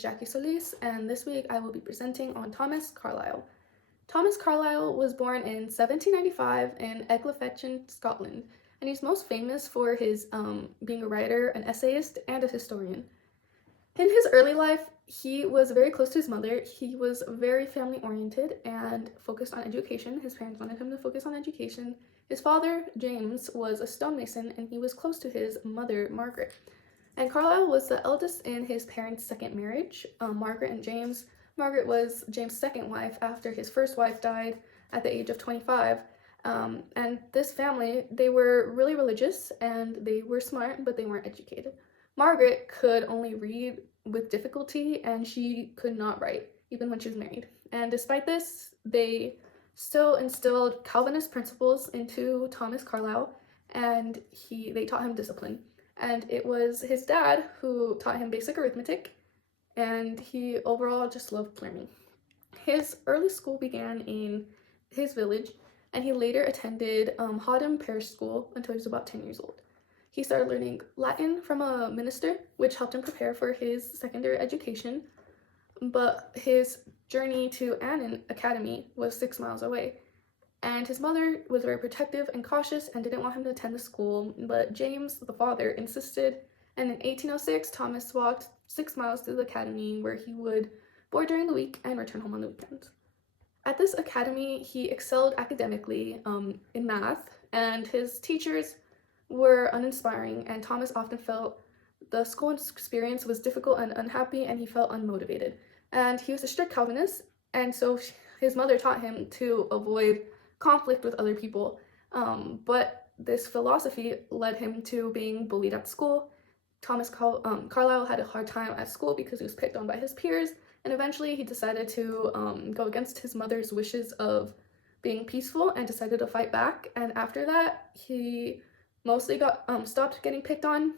Jackie Solis, and this week I will be presenting on Thomas Carlyle. Thomas Carlyle was born in 1795 in Ecclefechan, Scotland, and he's most famous for his being a writer, an essayist, and a historian. In his early life, he was very close to his mother. He was very family-oriented and focused on education. His parents wanted him to focus on education. His father, James, was a stonemason, and he was close to his mother, Margaret. And Carlyle was the eldest in his parents' second marriage, Margaret and James. Margaret was James' second wife after his first wife died at the age of 25. And this family, they were really religious and they were smart, but they weren't educated. Margaret could only read with difficulty and she could not write, even when she was married. And despite this, they still instilled Calvinist principles into Thomas Carlyle, and they taught him discipline. And it was his dad who taught him basic arithmetic, and he overall just loved learning. His early school began in his village, and he later attended Haddam Parish School until he was about 10 years old. He started learning Latin from a minister, which helped him prepare for his secondary education, but his journey to Annan Academy was 6 miles away. And his mother was very protective and cautious and didn't want him to attend the school, but James, the father, insisted, and in 1806, Thomas walked 6 miles to the academy where he would board during the week and return home on the weekends. At this academy, he excelled academically in math, and his teachers were uninspiring, and Thomas often felt the school experience was difficult and unhappy, and he felt unmotivated. And he was a strict Calvinist, and so his mother taught him to avoid conflict with other people, but this philosophy led him to being bullied at school. Carlyle had a hard time at school because he was picked on by his peers, and eventually he decided to go against his mother's wishes of being peaceful and decided to fight back. And after that, he mostly stopped getting picked on.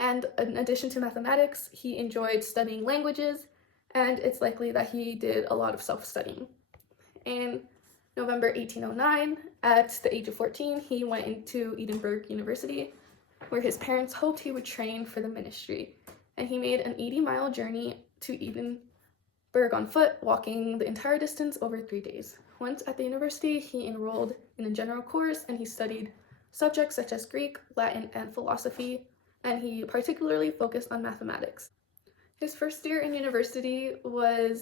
And in addition to mathematics, he enjoyed studying languages, and it's likely that he did a lot of self-studying. In November 1809, at the age of 14, he went into Edinburgh University, where his parents hoped he would train for the ministry. And he made an 80-mile journey to Edinburgh on foot, walking the entire distance over 3 days. Once at the university, he enrolled in a general course, and he studied subjects such as Greek, Latin, and philosophy, and he particularly focused on mathematics. His first year in university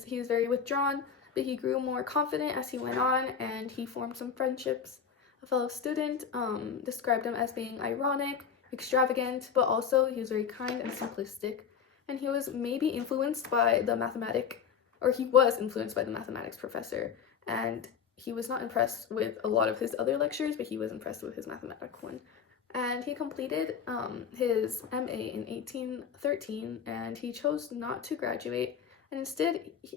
he was very withdrawn, but he grew more confident as he went on, and he formed some friendships. A fellow student described him as being ironic, extravagant, but also he was very kind and simplistic, and he was influenced by the mathematics professor, and he was not impressed with a lot of his other lectures, but he was impressed with his mathematics one. And he completed his MA in 1813, and he chose not to graduate, and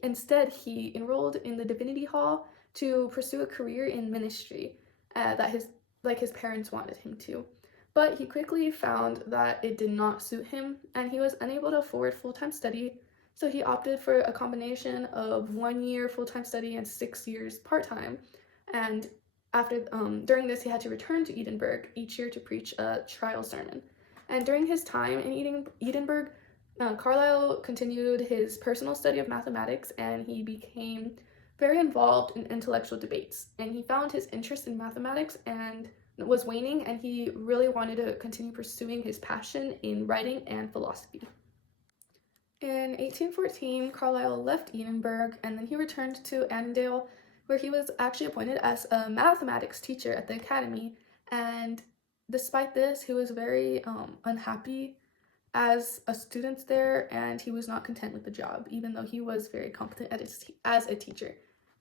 instead he enrolled in the Divinity Hall to pursue a career in ministry that his parents wanted him to. But he quickly found that it did not suit him, and he was unable to afford full-time study, so he opted for a combination of 1 year full-time study and 6 years part-time. And during this, he had to return to Edinburgh each year to preach a trial sermon. And during his time in Edinburgh, Carlyle continued his personal study of mathematics, and he became very involved in intellectual debates. And he found his interest in mathematics and was waning, and he really wanted to continue pursuing his passion in writing and philosophy. In 1814, Carlyle left Edinburgh, and then he returned to Annandale, where he was actually appointed as a mathematics teacher at the academy. And despite this, he was very unhappy as a student there, and he was not content with the job, even though he was very competent as a teacher.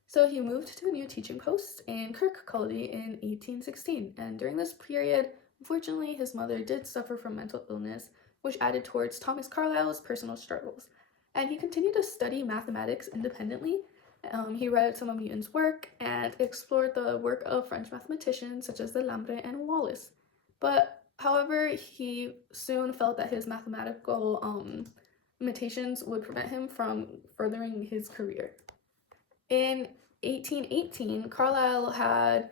So he moved to a new teaching post in Kirkcaldy in 1816, and during this period, unfortunately, his mother did suffer from mental illness, which added towards Thomas Carlyle's personal struggles. And he continued to study mathematics independently. He read some of Newton's work and explored the work of French mathematicians such as Delambre and Wallis. But however, he soon felt that his mathematical limitations would prevent him from furthering his career. In 1818, Carlyle had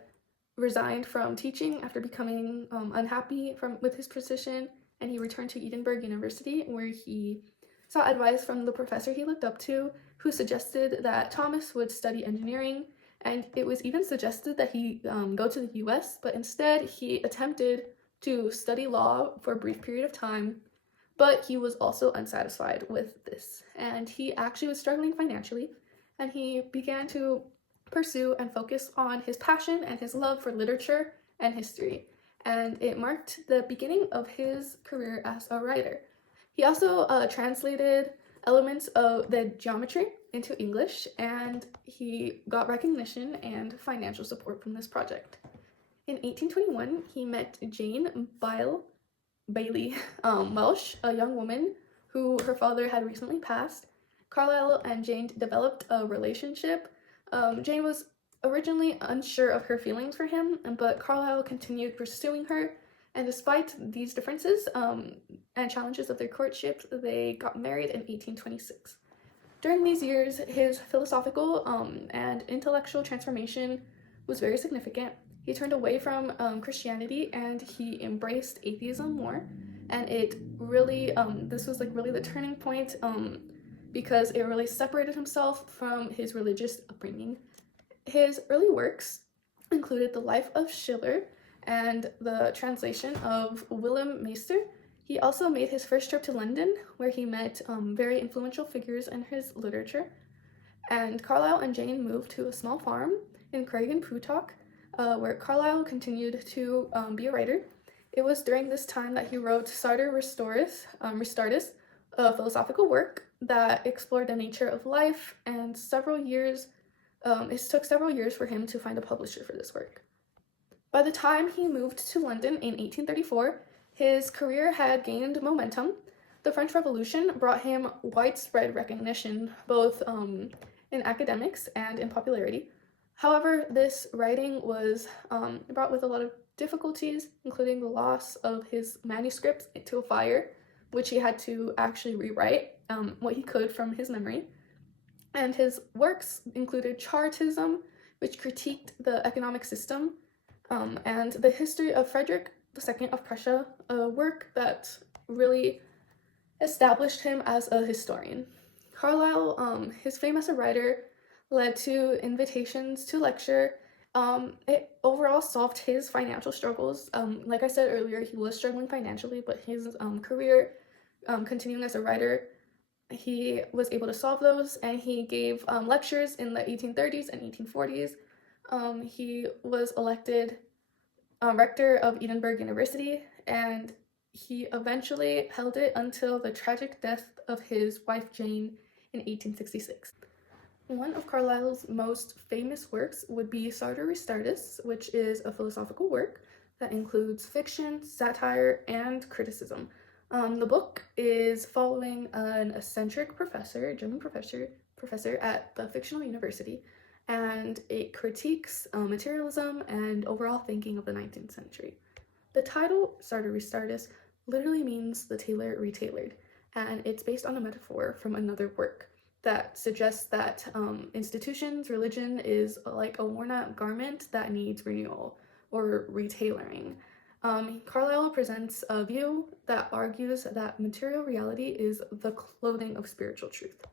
resigned from teaching after becoming unhappy with his position, and he returned to Edinburgh University, where he sought advice from the professor he looked up to, who suggested that Thomas would study engineering, and it was even suggested that he go to the US, but instead he attempted to study law for a brief period of time, but he was also unsatisfied with this, and he actually was struggling financially, and he began to pursue and focus on his passion and his love for literature and history, and it marked the beginning of his career as a writer. He also translated elements of the geometry into English, and he got recognition and financial support from this project. In 1821, he met Jane Bailey Welsh, a young woman who her father had recently passed. Carlyle and Jane developed a relationship. Jane was originally unsure of her feelings for him, but Carlyle continued pursuing her, and despite these differences and challenges of their courtship, they got married in 1826. During these years, his philosophical and intellectual transformation was very significant. He turned away from Christianity and he embraced atheism more, and it really, this was like really the turning point because it really separated himself from his religious upbringing. His early works included The Life of Schiller and the translation of Willem Meister. He also made his first trip to London, where he met very influential figures in his literature. And Carlyle and Jane moved to a small farm in Craig-in-Pootock, where Carlyle continued to be a writer. It was during this time that he wrote Sartor Resartus, a philosophical work that explored the nature of life, and it took several years for him to find a publisher for this work. By the time he moved to London in 1834, his career had gained momentum. The French Revolution brought him widespread recognition, both in academics and in popularity. However, this writing was brought with a lot of difficulties, including the loss of his manuscripts to a fire, which he had to actually rewrite what he could from his memory. And his works included Chartism, which critiqued the economic system, and the history of Frederick II of Prussia, a work that really established him as a historian. Carlyle, his fame as a writer led to invitations to lecture. It overall solved his financial struggles. Like I said earlier, he was struggling financially, but his career continuing as a writer, he was able to solve those, and he gave lectures in the 1830s and 1840s. He was elected rector of Edinburgh University, and he eventually held it until the tragic death of his wife Jane in 1866. One of Carlyle's most famous works would be Sartor Resartus, which is a philosophical work that includes fiction, satire, and criticism. The book is following an eccentric professor, German professor at the fictional university, and it critiques materialism and overall thinking of the 19th century. The title, Sartor Resartus, literally means the tailor retailored, and it's based on a metaphor from another work that suggests that institutions, religion is like a worn-out garment that needs renewal or retailoring. Carlyle presents a view that argues that material reality is the clothing of spiritual truth.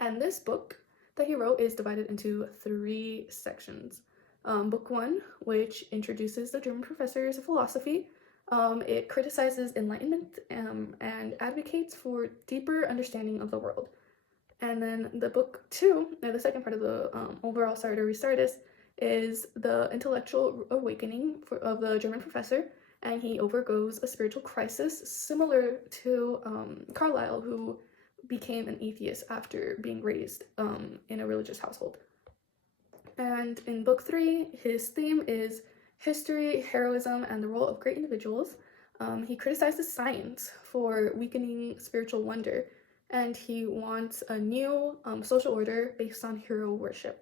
And this book that he wrote is divided into 3 sections. Book 1, which introduces the German professor's philosophy. It criticizes Enlightenment and advocates for deeper understanding of the world. And then the book 2, the second part of the overall Sartor Resartus, is the intellectual awakening of the German professor, and he overgoes a spiritual crisis similar to Carlyle, who became an atheist after being raised in a religious household. And in book 3, his theme is history, heroism, and the role of great individuals. He criticizes science for weakening spiritual wonder, and he wants a new social order based on hero worship.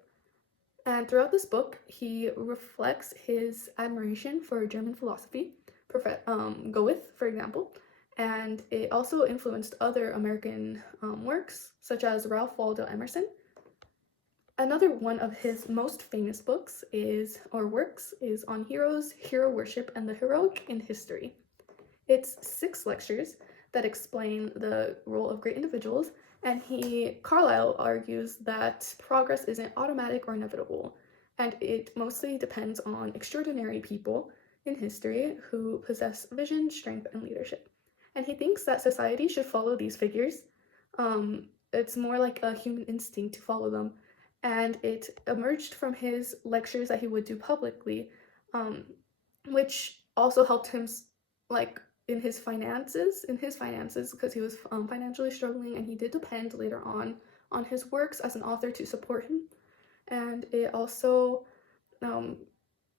And throughout this book, he reflects his admiration for German philosophy, Goethe, for example, and it also influenced other American works, such as Ralph Waldo Emerson. Another one of his most famous books is on heroes, hero worship, and the heroic in history. It's 6 lectures that explain the role of great individuals, and Carlyle argues that progress isn't automatic or inevitable, and it mostly depends on extraordinary people in history who possess vision, strength, and leadership. And he thinks that society should follow these figures. It's more like a human instinct to follow them, and it emerged from his lectures that he would do publicly, which also helped him like in his finances because he was financially struggling, and he did depend later on his works as an author to support him. And it also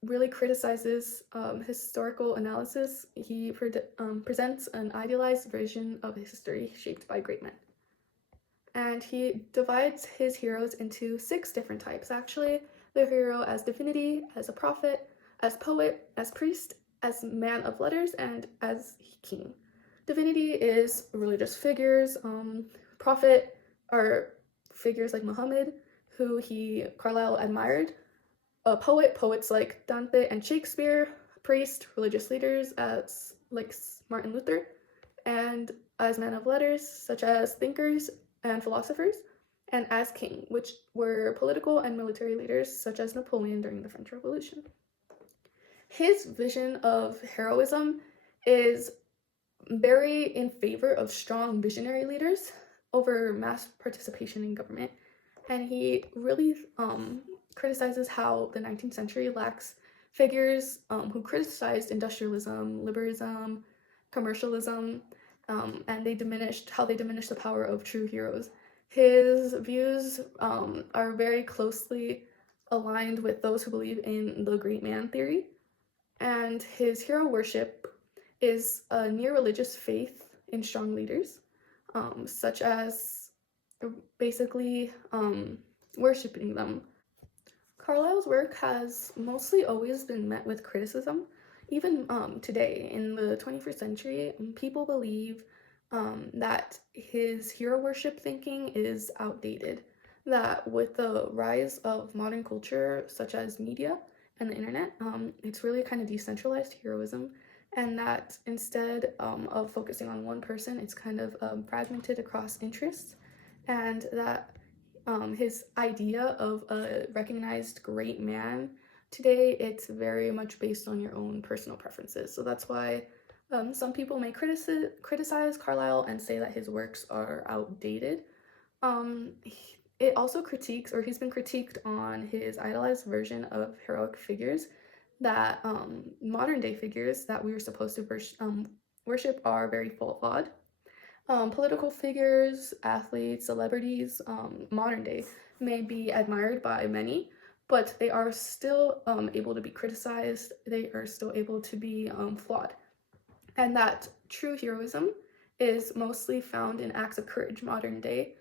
really criticizes historical analysis. He presents an idealized version of history shaped by great men. And he divides his heroes into 6 different types, actually. The hero as divinity, as a prophet, as poet, as priest, as man of letters, and as king. Divinity is religious figures. Prophet are figures like Muhammad, who Carlyle admired. Poets like Dante and Shakespeare. Priest, religious leaders as like Martin Luther. And as men of letters, such as thinkers and philosophers, and as king, which were political and military leaders such as Napoleon during the French Revolution. His vision of heroism is very in favor of strong visionary leaders over mass participation in government, and he really criticizes how the 19th century lacks figures who criticized industrialism, liberalism, commercialism, and they diminished the power of true heroes. His views are very closely aligned with those who believe in the great man theory, and his hero worship is a near religious faith in strong leaders, such as basically worshiping them. Carlyle's work has mostly always been met with criticism. Even today, in the 21st century, people believe that his hero worship thinking is outdated. That with the rise of modern culture, such as media and the internet, it's really kind of decentralized heroism, and that instead of focusing on one person, it's kind of fragmented across interests, and that his idea of a recognized great man today, it's very much based on your own personal preferences. So that's why some people may criticize Carlyle and say that his works are outdated. It also he's been critiqued on his idolized version of heroic figures, that modern day figures that we were supposed to worship are very flawed. Political figures, athletes, celebrities, modern day, may be admired by many, but they are still able to be criticized. They are still able to be flawed. And that true heroism is mostly found in acts of courage modern day,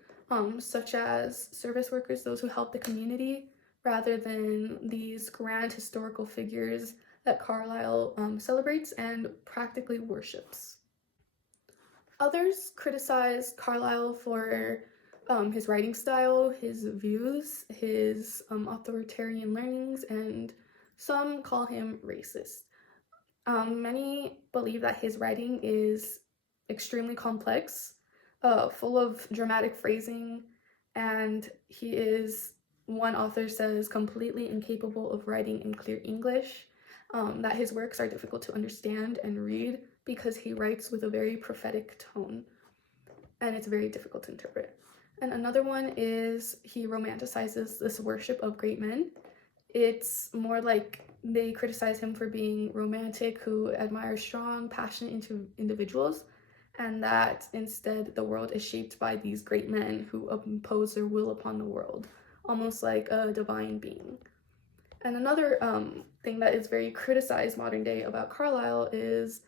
such as service workers, those who help the community, rather than these grand historical figures that Carlyle celebrates and practically worships. Others criticize Carlyle for his writing style, his views, his authoritarian learnings, and some call him racist. Many believe that his writing is extremely complex, full of dramatic phrasing, and he is, one author says, completely incapable of writing in clear English, that his works are difficult to understand and read because he writes with a very prophetic tone, and it's very difficult to interpret. And another one is he romanticizes this worship of great men. It's more like they criticize him for being romantic, who admires strong, passionate individuals, and that instead the world is shaped by these great men who impose their will upon the world, almost like a divine being. And another thing that is very criticized modern day about Carlyle is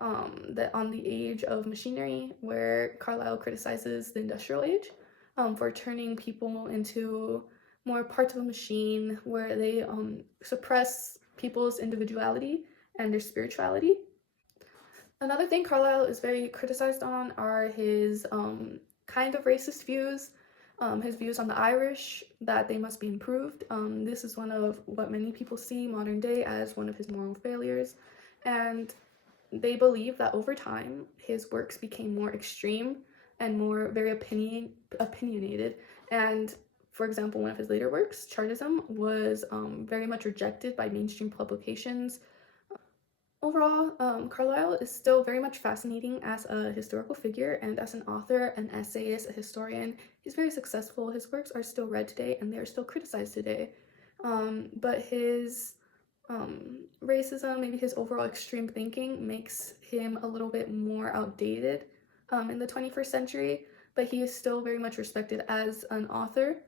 that on the age of machinery, where Carlyle criticizes the industrial age for turning people into more parts of a machine, where they suppress people's individuality and their spirituality. Another thing Carlyle is very criticized on are his kind of racist views, his views on the Irish, that they must be improved. This is one of what many people see modern day as one of his moral failures. And they believe that over time his works became more extreme and more very opinionated. And for example, one of his later works, Chartism, was very much rejected by mainstream publications. Overall, Carlyle is still very much fascinating as a historical figure and as an author, an essayist, a historian. He's very successful. His works are still read today and they are still criticized today. But his racism, maybe his overall extreme thinking, makes him a little bit more outdated in the 21st century. But he is still very much respected as an author,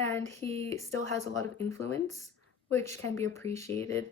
and he still has a lot of influence, which can be appreciated.